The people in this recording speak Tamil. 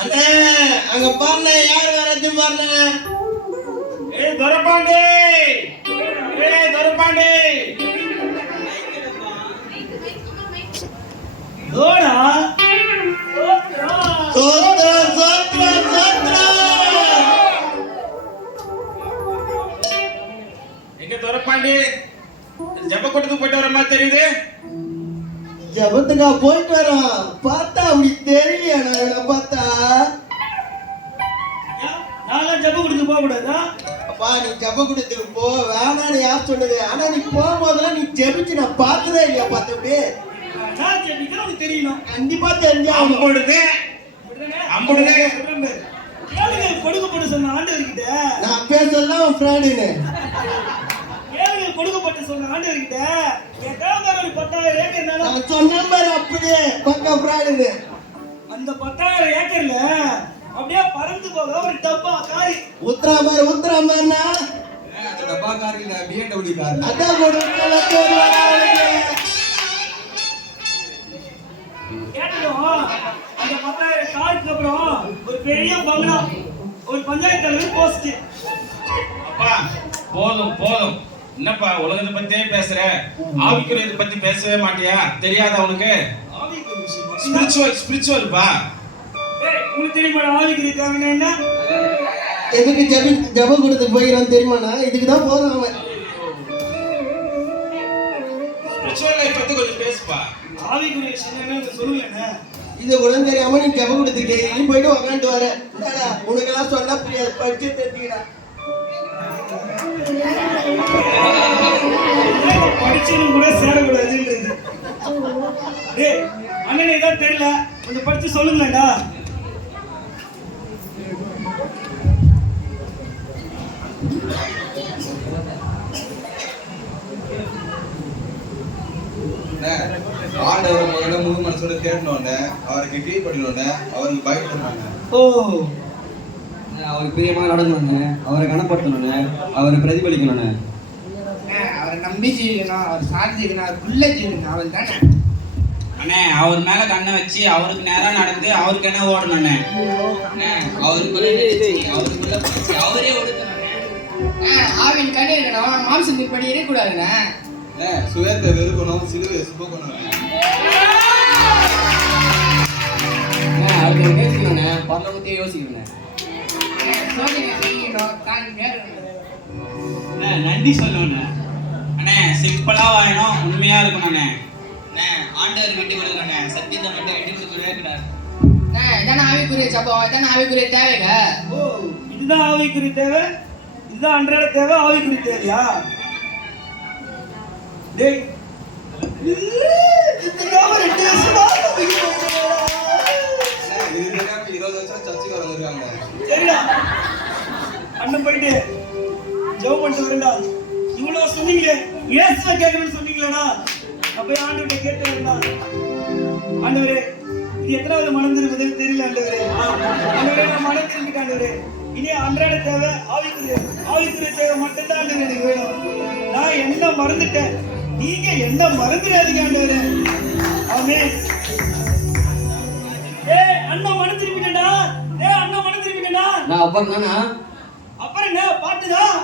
அண்ணே அங்க பாருங்க யார் வரது பாருங்க. ஏய் துரப்பாண்டி, ஏய் துரப்பாண்டி. ஓடா சோத்ரா சோத்ரா சோத்ரா. எங்க துரப்பாண்டி ஜப கூட்டத்துக்கு போயிட்டு வர மாதிரி தெரியுது. ஜபத்துக்கா போயிட்டு வரோம். பார்த்தா அப்படி தெரியலையாண்ணா என்ன பார்த்தா. நான் ஜப கொடுத்து போக கூடாதா? அப்பா நீ ஜப கூட்டத்துக்கு போ வேணான்னு யார் சொல்லுது? ஆனா நீ போகும்போதெல்லாம் நீ ஜெபிச்சு நான் பார்த்ததே இல்லையா? பார்த்தபடி நான் ஜெபிக்க உனக்கு தெரியணும். கண்டிப்பா தெரிஞ்சா அம்புடுது அம்புடுது. ஏழுங்க கொடுக்கப்பட்டு சொன்ன ஆண்டவர்கிட்ட நான் பேசலாம் உன் ஃப்ரெண்டுன்னு. ஏழுங்க கொடுக்கப்பட்டு சொன்ன ஆண்டவர்கிட்ட ஏதாவது ஒரு 10,000 ஏக்கர்னால நான் சொன்ன மாதிரி அப்படியே பக்கா ஃப்ரெண்டுன்னு. அந்த 10,000 ஏக்கர்ல அப்படியே பறந்து போக ஒரு டப்பா காரி உத்தரா மாதிரினா அந்த டப்பா கார் இல்ல BMW கார். அதான் கொடுக்கல கேட்டோம். அந்த 10,000 காருக்கு அப்புறம் ஒரு பெரிய பங்களா, ஒரு பஞ்சாயத்து தலைவர் போஸ்ட். அப்பா போதும் போதும். என்னப்பா உலகத்தை பத்தியே பேசுற, ஆவிக்குரியதை பத்தி பேசவே மாட்டியா? தெரியாதா உனக்கு? ஆவிக்குரிய விஷயம். ஸ்பிரிச்சுவல்ப்பா. ஏய் உனக்கு தெரியுமா ஆவிக்குரிய தேவைன்னா என்ன? எதுக்கு ஜப கூடத்துக்கு போயிடறான்னு தெரியுமாண்ணா? இதுக்கு தான் போதும் அவன். ஸ்பிரிச்சுவல் லைஃப் பத்தி கொஞ்சம் பேசுப்பா. ஆவிக்குரிய விஷயம் என்னன்னு சொல்லுங்க. இது கூட தெரியாம நீ ஜப கூடத்துக்கு டெய்லி போயிட்டு உக்காந்துட்டு வர. உனக்கெல்லாம் சொன்னா புரியாது, படிச்சு தெரிஞ்சுக்கிறா. படிச்சதும் கூட சேரக்கூடாதுன்றது. டேய் அண்ணனே தான் தெரியல, கொஞ்சம் படிச்சு சொல்லுங்களேன்டா. ஆண்டவரை முதல்ல முழு மனசோட தேடணும்னு, அவருக்கு கீழ்ப்படினோன்னு, அவருக்கு பயப்படணும்னு, ஓ அவருக்கு பிரியமாக நடக்கணும்னு, அவரை கனப்படுத்தணும்னு, அவரை பிரதிபலிக்கணும்னு, அவரை நம்பி ஜீவிக்கணும், அவர் சார்ந்து ஜீவிக்கணும், அவருக்குள்ள ஜீவிக்கணும். அவள் தானே அண்ணே அவர் மேல கண்ணை வச்சு அவருக்கு நேரம் நடந்து அவருக்கு என்ன ஓடணும்ண்ணே. அவருக்குள்ள போச்சு அவரே ஒடுக்கணும்ண்ணே. ஆவின் கண்ணு இருக்கணும், மாம்சத்தின் படி இருக்கக்கூடாதுண்ணே. சுயத்தை வெறுக்கணும், சிலுவையை சுமக்கணும். அவருக்கு பேசிக்கணும்னு, பரலோகத்தையே யோசிக்கணும்னு, சோதனை செய்யணும், தான் நேரணும். நன்றி சொல்லணும்ண்ணே. அண்ணே சிம்பிளா வாழணும், உண்மையா இருக்கணும்ண்ணே. அண்ணே ஆண்டவர் விட்டு கொடுக்கணும்ண்ணே, சத்தியத்தை மட்டும் விட்டு கொடுக்கவே கூடாது. இதான ஆவிக்குரிய ஜபம், இதான ஆவிக்குரிய தேவைங்க. ஓ இதுதான் ஆவிக்குரிய தேவை, இதுதான் அன்றாட தேவை. ஆவிக்குரிய தேவையா? டேய் இதுதான் 2 வருஷமா இது தெரியாம 20 வருஷம் சர்ச்சுக்கு வந்திருக்காங்க. சரிடா அண்ணன் போயிட்டு ஜெபம் பண்ணிட்டு வரேன்டா. இவ்வளவு சொன்னீங்களே, இயேசுவை கேட்கணும்னு சொன்னீங்களேடா. நான் போய் ஆண்டவர்கிட்ட கேட்டேன்டா. ஆண்டவரே இது எத்தனாவது மனம் திரும்புதுன்னு தெரியல ஆண்டவரே. ஆண்டவரே நான் மனம் திரும்பிட்டேன் ஆண்டவரே. இனி அன்றாட தேவை ஆவிக்குரிய தேவை மட்டும்தான் ஆண்டவரே எனக்கு வேணும். நான் என்ன மறந்துட்டேன், நீங்க என்ன மறந்துடாதீங்க ஆண்டவரே. ஆமென். ஏய் அண்ணா மனம் திரும்பிட்டேன்டா. ஏய் அண்ணா மனம் திரும்பிட்டேன்டா. நான் அப்புறம் தானா அப்புறம் என்ன பாட்டுதான்.